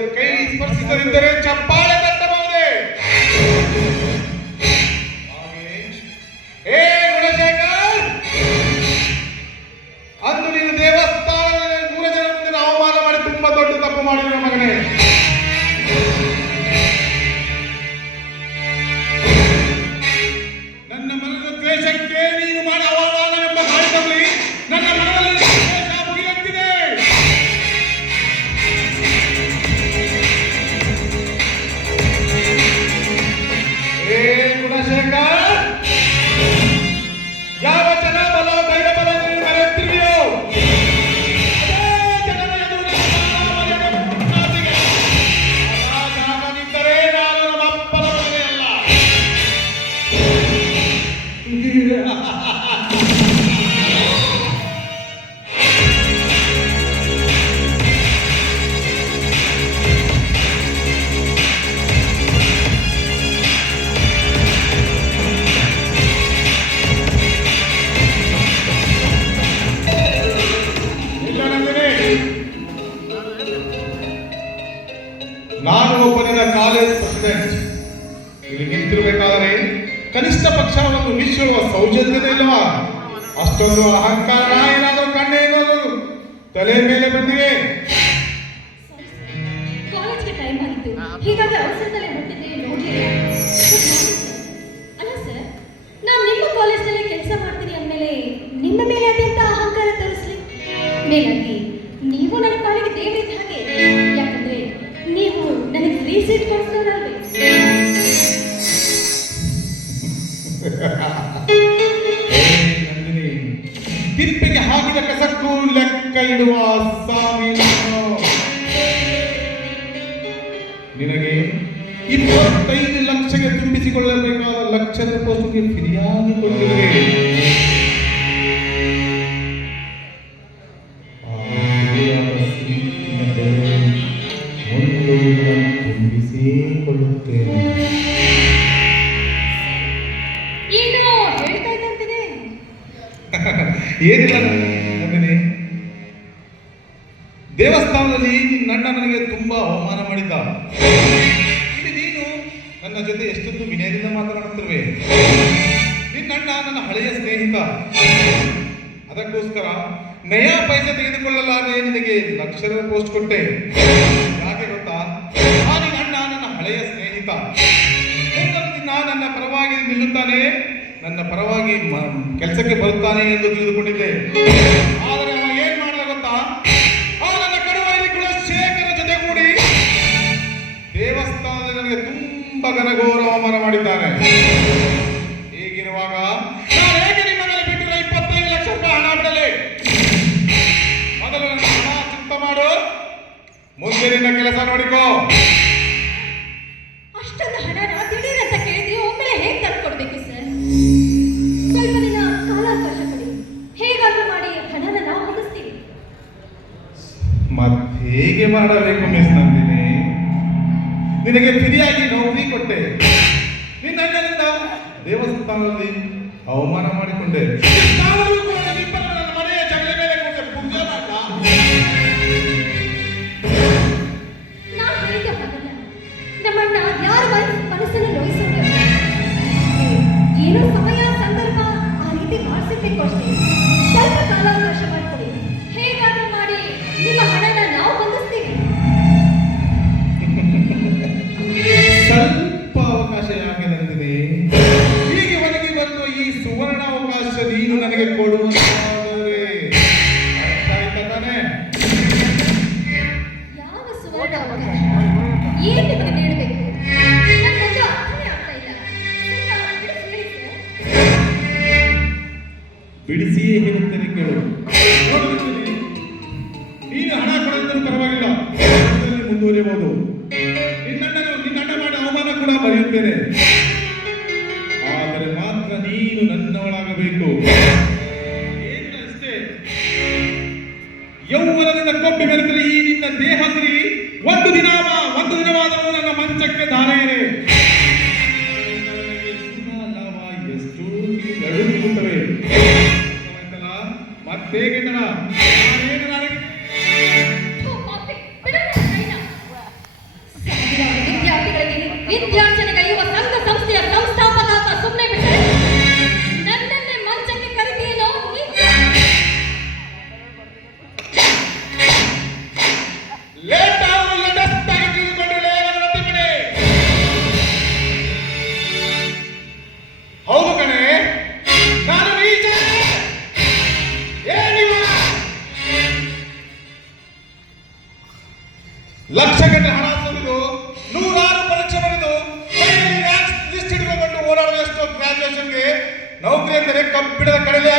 ಎರಡು ಕೈ ಸ್ಪರ್ಶಿಸದಿದ್ದರೆ ಚಪ್ಪಾಳೆ ತಟ್ಟಬಹುದೇ? ಏ ಗುಣಶೇಖರ್, ಅಂದು ನೀನು ದೇವಸ್ಥಾನದಲ್ಲಿ 100 ಜನ ಮುಂದೆ ಅವಮಾನ ಮಾಡಿ ತುಂಬಾ ದೊಡ್ಡ ತಪ್ಪು ಮಾಡಿದ ಮಗನೇ. ನನ್ನ ಮನದ ದ್ವೇಷಕ್ಕೆ ನೀನು ಮಾಡಿ ಅವಮಾನ ಎಂಬ ಕಾರಣದಲ್ಲಿ ನನ್ನ ಮನದಲ್ಲಿ ದ್ವೇಷ ಮುಗಿಲಂತಿದೆ. ಏ ಗುಣಶೇಖರ್, ಯಾವ ಜನ ಬಲ ಧೈರ್ಯ ಬಲ ನೀನು ಮರೆತಿದೆಯೋ ಅದೇ ಜನರ ಎದುರು ಜಾಗನಿದ್ದರೆ ನಾನು ನಮ್ಮ ಅಪ್ಪನ ಮಗನೇ ಅಲ್ಲ. ನಾನು ಒಬ್ಬನಿನ ಕಾಲೇಜ್ ಪ್ರೆಸಿಡೆಂಟ್. ಇಲ್ಲಿ ನಿಂತಿರಬೇಕಾದರೆ ಕನಿಷ್ಠ ಪಕ್ಷ ಒಂದು ನಿಶ್ಚಳುವ ಸೌಜನ್ಯತೆ ಇಲ್ಲವಾ? ಅಷ್ಟೊಂದು ಅಹಂಕಾರ ಏನಾದರೂ ಕಣ್ಣೇ ತಲೆ ಮೇಲೆ ಬಂದಿವೆ. ಕಾಲೇಜ್ಗೆ ಟೈಮ್ ಆಗಿತ್ತು, ಹೀಗಾಗಿ ಅವಸರದಲ್ಲೇ ಹೊರಟಿದ್ದೆ. ನೋಡ್ಲಿಲ್ಲ. ಅಲ್ಲ ಸರ್, ನಾನು ನಿಮ್ಮ ಕಾಲೇಜ್ನಲ್ಲಿ ಕೆಲಸ ಮಾಡ್ತೀನಿ ಅಂದಮೇಲೆ ನಿಮ್ಮ ಮೇಲೆ ಅತ್ಯಂತ ಅಹಂಕಾರ ತೋರಿಸ್ಲಿ. ಮೇಲಾಗಿ ನೀವು ನನ್ನ ಪಾಲಿಗೆ ದೇವರಿದ್ದ ಹಾಗೆ. ಯಾಕಂದ್ರೆ ನೀವು ನನಗೆ ಫ್ರೀ ಸೀಟ್ ಕೊಡಿಸೋರಲ್ವೇ? ತಿಪ್ಪಿಗೆ ಹಾಕಿದ ಕಸಕ್ಕೂ ಲೆಕ್ಕ ಇಡುವ ಸ್ವಾಮಿ. ನಿನಗೆ 25 ಲಕ್ಷಕ್ಕೆ ತುಂಬಿಸಿಕೊಳ್ಳಬೇಕಾದ ಲಕ್ಷದ ಪೋಸ್ಟ್ಗೆ ಫಿರ್ಯಾದಿ ಕೊಟ್ಟಿದೆ. ತುಂಬಿಸಿಕೊಳ್ಳುತ್ತೇನೆ. ಏನು ಹೇಳ್ತಾ ಇದ್ದಂತಿದೆ? ಏನಿಲ್ಲ ನಮ್ಮನೆ. ದೇವಸ್ಥಾನದಲ್ಲಿ ನನ್ನ ನನಗೆ ತುಂಬಾ ಅವಮಾನ ಮಾಡಿದ್ದ. ಇಲ್ಲಿ ನೀನು ನನ್ನ ಜೊತೆ ಎಷ್ಟೊಂದು ವಿನಯದಿಂದ ಮಾತನಾಡುತ್ತಿರುವೆ. ನಿನ್ನಣ್ಣ ನನ್ನ ಹಳೆಯ ಸ್ನೇಹಿತ. ಅದಕ್ಕೋಸ್ಕರ ನಯಾ ಪೈಸೆ ತೆಗೆದುಕೊಳ್ಳಲಾರೆ ನಿನಗೆ ಲಕ್ಷದ ಪೋಸ್ಟ್ ಕೊಟ್ಟೆ. ಯಾಕೆ ಗೊತ್ತಾ? ನಿನ್ನ ಅಣ್ಣ ನನ್ನ ಹಳೆಯ ಸ್ನೇಹಿತ. ಮುಂದಿನ ದಿನ ನನ್ನ ಪರವಾಗಿ ನಿಲ್ಲುತ್ತಾನೆ, ನನ್ನ ಪರವಾಗಿ ಕೆಲಸಕ್ಕೆ ಬರುತ್ತಾನೆ ಎಂದು ತಿಳಿದುಕೊಂಡಿದ್ದೆ. ಆದರೆ ಅವ ಏನ್ ಮಾಡಲ ಗೊತ್ತಾ? ನನ್ನ ಕಡುವೈರಿ ಗುಣಶೇಖರ ಜೊತೆಗೂಡಿ ದೇವಸ್ಥಾನದಲ್ಲಿ ನನಗೆ ತುಂಬಾ ಘನಘೋರ ಅವಮಾನ ಮಾಡಿದ್ದಾನೆ. ಹೀಗಿರುವಾಗ ನಾನು ಹೇಗೆ ನಿಮ್ಮ ಮೇಲೆ ಬಿಟ್ಟಿರೋ 25 ಲಕ್ಷ ರೂಪಾಯಿ ಹಣ ಬಿಡಲಿ? ಮೊದಲು ನನ್ನ ಹಣ ಚಿಂತ ಮಾಡು, ಮುಂದೆ ನಿನ್ನ ಕೆಲಸ ನೋಡಿಕೋ. ಅಷ್ಟೊಂದು ಹಣನ ದಿಢೀರ್ ಅಂತ ಕೇಳಿದ್ರೆ ಒಮ್ಮೆಲೆ ಹೇಗೆ ತಂದ್ಕೊಡ್ಬೇಕು ಸರ್? ಸ್ವಲ್ಪ ದಿನ ಕಾಲಾವಕಾಶ ಕೊಡಿ. ಹೇಗಾದ್ರೂ ಮಾಡಿ ಹಣನ ನಾವು ಹೊಂದಿಸ್ತೀವಿ. ಮತ್ತೆ ಹೇಗೆ ಮಾಡಬೇಕು ಮಿಸ್ ನಂದಿನಿ? ನಿನಗೆ ಫ್ರೀಯಾಗಿ ನೌಕರಿ ಕೊಟ್ಟೆ, ನಿನ್ನ ಅಣ್ಣನಿಂದ ದೇವಸ್ಥಾನದಲ್ಲಿ ಅವಮಾನ ಮಾಡಿಕೊಂಡೆ. ಮನೆಯ ಜಗಳ ಮೇಲೆ ನಾನು ಹೇಳಿದ್ದೆ ಹಾಗಲ್ಲ. ನಮ್ಮಣ್ಣ ಯಾರ ಮನಸ್ಸನ್ನು ನೋಯಿಸೋದು ಏನೋ ಸಮಯ ಸಂದರ್ಭ ಆ ರೀತಿ ಮಾಡಿಸಿರ್ಬೇಕು ಅಷ್ಟೇ. ಸ್ವಲ್ಪ ಕಾಲಾವಕಾಶ ಮಾಡಿಕೊಡಿ. ಹೇಗಾದ್ರೂ ಮಾಡಿ ನಿಮ್ಮ ಹಣನ ನಾವು ಹೊಂದಿಸ್ತೀವಿ. ಸ್ವಲ್ಪ ಅವಕಾಶ ಯಾಕೆ ನಂದಿನಿ? ಹೀಗೆ ಒದಗಿ ಬಂದು ಈ ಸುವರ್ಣ ಅವಕಾಶ ನೀನು ನನಗೆ ಕೊಡುವಂತಾದರೆ ಅರ್ಥ ಆಯ್ತಾ ತಾನೆ? ಯಾವ ಸುವರ್ಣ ಅವಕಾಶ? ಏನ್ ನಿಮಗೆ ನೀಡಬೇಕು? ನನಗೊಂದು ಅರ್ಥನೇ ಆಗ್ತಾ ಇಲ್ಲ. ಬಿಡಿಸಿಯೇ ಹೇಳುತ್ತೇನೆ ಕೇಳು. ನೀನು ಹಣ ಕೊಡದಿದ್ದರೂ ಪರವಾಗಿಲ್ಲ, ಮುಂದುವರಿಯಬಹುದು. ನಿನ್ನಣ್ಣ ಮಾಡಿ ಅವಮಾನ ಕೂಡ ಬರೆಯುತ್ತೇನೆ. ಆದರೆ ಮಾತ್ರ ನೀನು ನನ್ನವಳಾಗಬೇಕು. ಏನಿಲ್ಲ ಅಷ್ಟೇ. ಯೌವನದಿಂದ ಕೊಬ್ಬೆ ಬೆರೆತರೆ ಈ ನಿನ್ನ ದೇಹ ಸಿರಿ ಒಂದು ದಿನವಾದರೂ ನನ್ನ ಮಂಚಕ್ಕೆ ಧಾರೆಯರೆ. ಎಷ್ಟು ಎಡುತ್ತವೆ ಮತ್ತೇಗೆ ತಡ? ವಿದ್ಯಾರ್ಜನೆಗೈಯುವ ಸಂಘ ಸಂಸ್ಥೆಯ ಸಂಸ್ಥಾಪಕ ಅಂತ ಸುಮ್ಮನೆ ಬಿಟ್ಟರೆ ನನ್ನನ್ನೇ ಮಂಚಕ್ಕೆ ಕರಿತೀನೋ ಹೌದು ಕಣೆ, ನಾನು ನೀಚ. ಲಕ್ಷಗಟ್ಟಲೆ ಹಣ ಸುರಿದು ನೂರಾರು ಪರೀಕ್ಷೆ ಬರೆದು ಲಿಸ್ಟ್ ಹಿಡಿದುಕೊಂಡು ಓಡಾಡುವ ಎಷ್ಟೋ ಗ್ರಾಜುಯೇಷನ್ಗೆ ನೌಕರಿ ಅಂದರೆ ಕಬ್ಬಿಣದ ಕಡಲೆ